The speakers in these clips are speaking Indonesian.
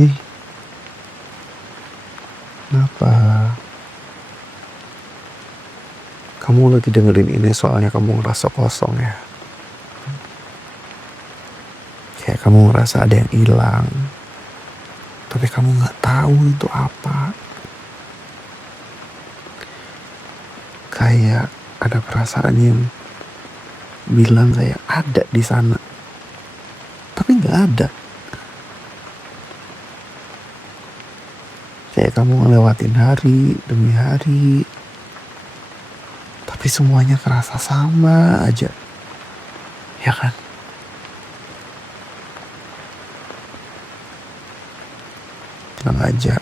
Hei, kenapa? Kamu lagi dengerin ini soalnya kamu ngerasa kosong ya? Kayak kamu ngerasa ada yang hilang, tapi kamu gak tahu itu apa. Kayak ada perasaan yang bilang kayak ada di sana, tapi gak ada. Kayak kamu ngelewatin hari demi hari, tapi semuanya kerasa sama aja, ya kan? Tenang aja,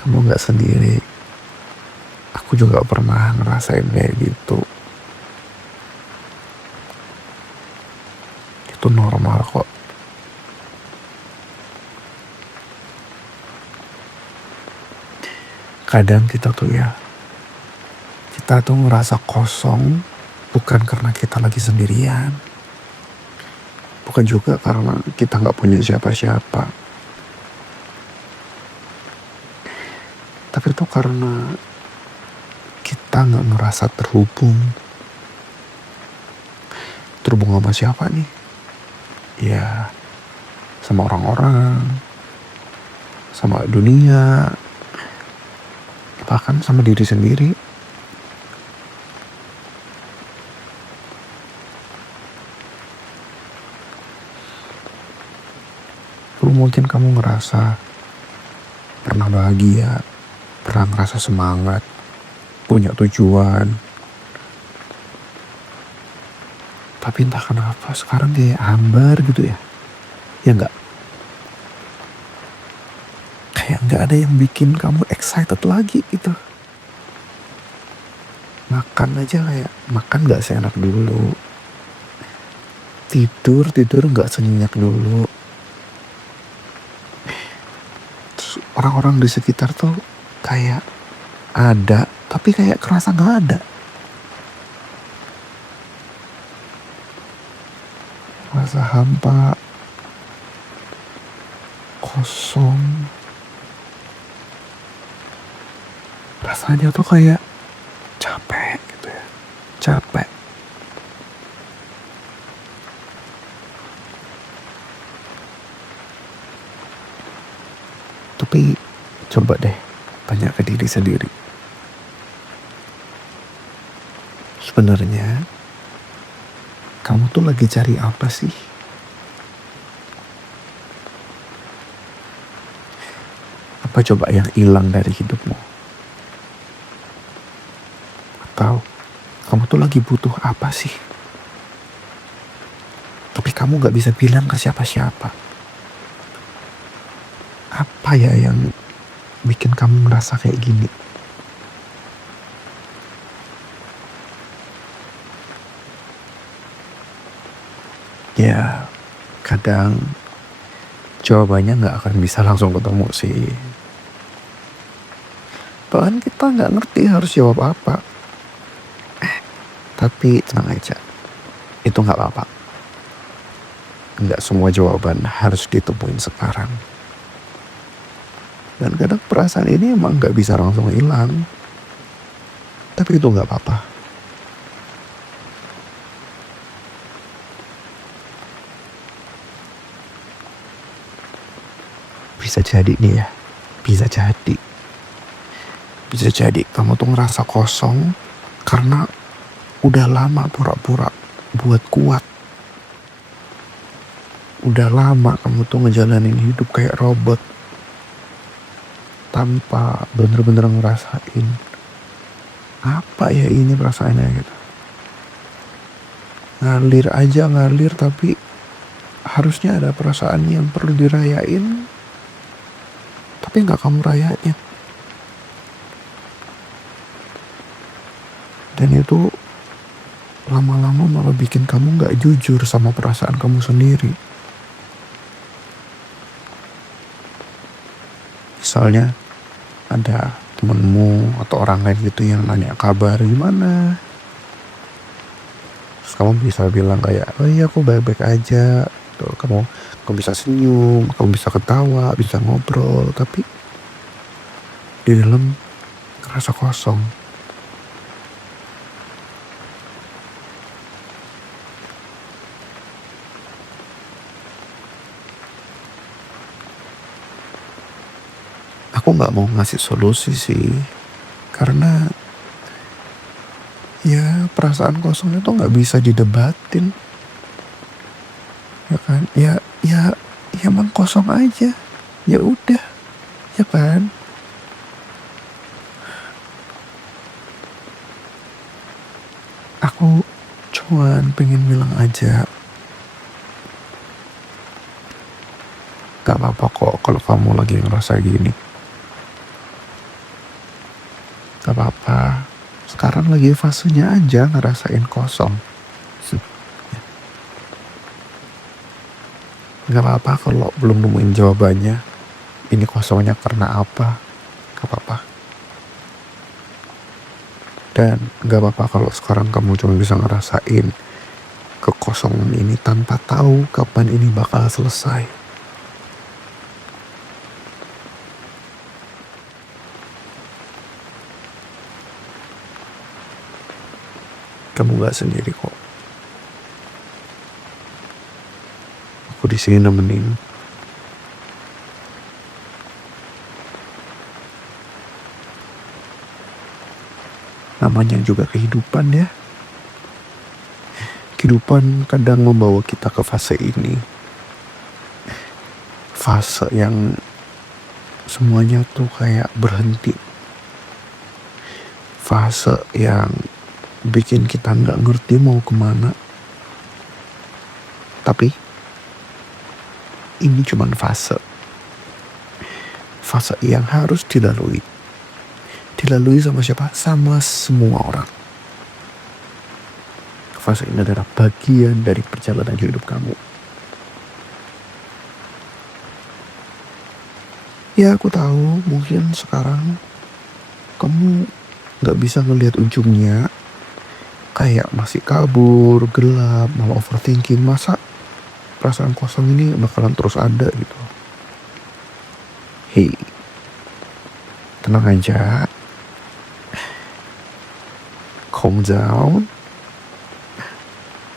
kamu gak sendiri. Aku juga pernah ngerasain kayak gitu. Itu normal kok. Kadang kita tuh ngerasa kosong bukan karena kita lagi sendirian, bukan juga karena kita gak punya siapa-siapa, tapi itu karena kita gak ngerasa terhubung sama siapa nih? Ya, sama orang-orang, sama dunia, bahkan sama diri sendiri. Dulu mungkin kamu ngerasa pernah bahagia, pernah ngerasa semangat, punya tujuan. Tapi entah kenapa sekarang kayak hambar gitu ya. Ya enggak? Kayak enggak ada yang bikin kamu excited lagi gitu. Makan aja kayak makan gak seenak dulu. Tidur gak senyenyak dulu. Terus orang-orang di sekitar tuh kayak ada, tapi kayak kerasa gak ada. Rasa hampa, kosong. Rasanya tuh kayak capek gitu ya. Capek. Tapi coba deh tanya ke diri sendiri. Sebenarnya kamu tuh lagi cari apa sih? Apa coba yang hilang dari hidupmu? Atau kamu tuh lagi butuh apa sih? Tapi kamu gak bisa bilang ke siapa-siapa. Apa ya yang bikin kamu ngerasa kayak gini? Ya, kadang jawabannya gak akan bisa langsung ketemu sih. Bahkan kita gak ngerti harus jawab apa. Tapi tenang aja, itu gak apa-apa. Gak semua jawaban harus ditemuin sekarang. Dan kadang perasaan ini emang gak bisa langsung hilang. Tapi itu gak apa-apa. Bisa jadi nih ya, bisa jadi kamu tuh ngerasa kosong karena udah lama pura-pura buat kuat. Udah lama kamu tuh ngejalanin hidup kayak robot tanpa bener-bener ngerasain apa ya ini perasaannya gitu. Ngalir tapi harusnya ada perasaan yang perlu dirayain, tapi gak kamu rayain. Dan itu lama-lama malah bikin kamu gak jujur sama perasaan kamu sendiri. Misalnya ada temenmu atau orang lain gitu yang nanya kabar gimana, terus kamu bisa bilang kayak, oh iya aku baik-baik aja, gitu. Kamu bisa senyum, kamu bisa ketawa, bisa ngobrol, tapi di dalam ngerasa kosong. Aku nggak mau ngasih solusi sih, karena ya perasaan kosong itu nggak bisa didebatin, ya kan? Ya emang kosong aja. Ya udah, ya kan? Aku cuman pengen bilang aja, gak apa-apa kok kalau kamu lagi ngerasa gini. Gak apa-apa. Sekarang lagi fasenya aja ngerasain kosong. Gak apa-apa kalau belum nemuin jawabannya. Ini kosongnya karena apa? Gak apa-apa. Dan gak apa-apa kalau sekarang kamu cuma bisa ngerasain kekosongan ini tanpa tahu kapan ini bakal selesai. Kamu gak sendiri kok. Aku di sini nemenin. Namanya juga kehidupan ya. Kehidupan kadang membawa kita ke fase ini. Fase yang semuanya tuh kayak berhenti. Fase yang bikin kita nggak ngerti mau kemana. Tapi ini cuman fase. Fase yang harus dilalui. Dilalui sama siapa? Sama semua orang. Fase ini adalah bagian dari perjalanan hidup kamu. Ya aku tahu mungkin sekarang kamu gak bisa ngelihat ujungnya. Kayak masih kabur, gelap, malah overthinking. Masa perasaan kosong ini bakalan terus ada gitu. Hei, tenang aja. Calm down.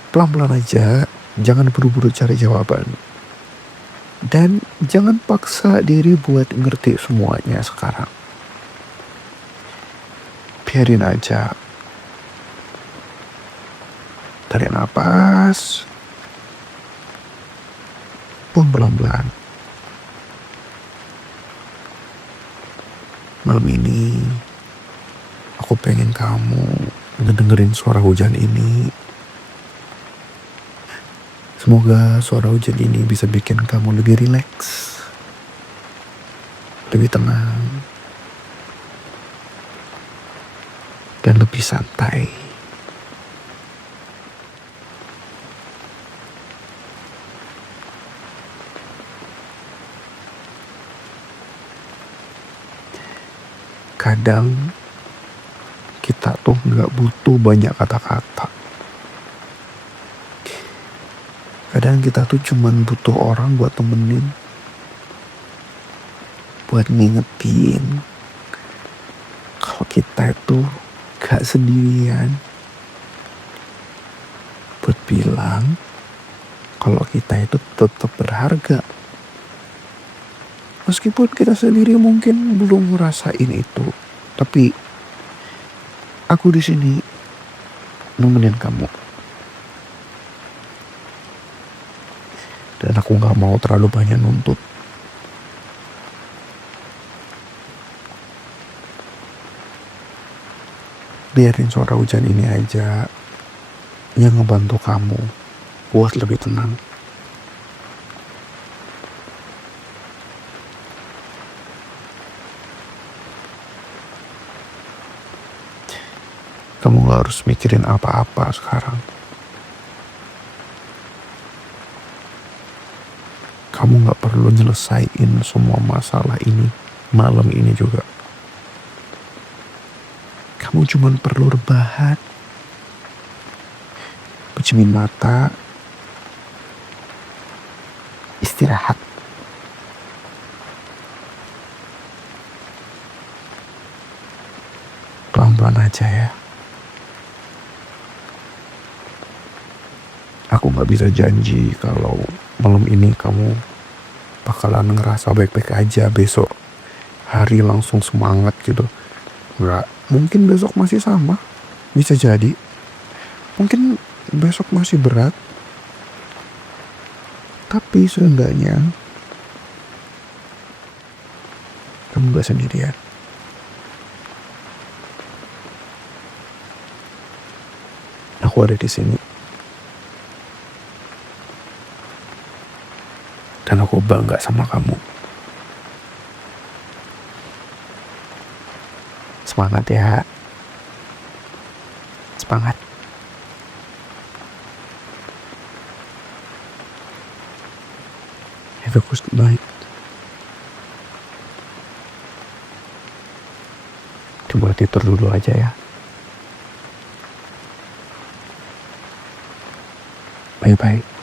Pelan-pelan aja, jangan buru-buru cari jawaban. Dan jangan paksa diri buat ngerti semuanya sekarang. Biarin aja. Tarik nafas. Buang pelan-pelan. Malam ini, aku pengen kamu ngedengerin suara hujan ini. Semoga suara hujan ini bisa bikin kamu lebih rileks, lebih tenang, dan lebih santai. Kadang kita tuh gak butuh banyak kata-kata. Kadang kita tuh cuman butuh orang buat temenin, buat ngingetin kalau kita itu gak sendirian, buat bilang kalau kita itu tetap berharga. Meskipun kita sendiri mungkin belum ngerasain itu, tapi aku di sini nemenin kamu. Dan aku gak mau terlalu banyak nuntut. Biarin suara hujan ini aja yang ngebantu kamu buat lebih tenang. Kamu gak harus mikirin apa-apa sekarang. Kamu gak perlu nyelesain semua masalah ini malam ini juga. Kamu cuma perlu rebahan, pejemin mata, istirahat. Pelan-pelan aja ya. Aku gak bisa janji kalau malam ini kamu bakalan ngerasa baik-baik aja, besok hari langsung semangat gitu. Nggak, mungkin besok masih sama, bisa jadi. Mungkin besok masih berat, tapi seenggaknya kamu gak sendirian. Aku ada di sini. Dan aku bangga sama kamu. Semangat ya. Semangat. Have a good night. Coba tidur dulu aja ya. Bye-bye.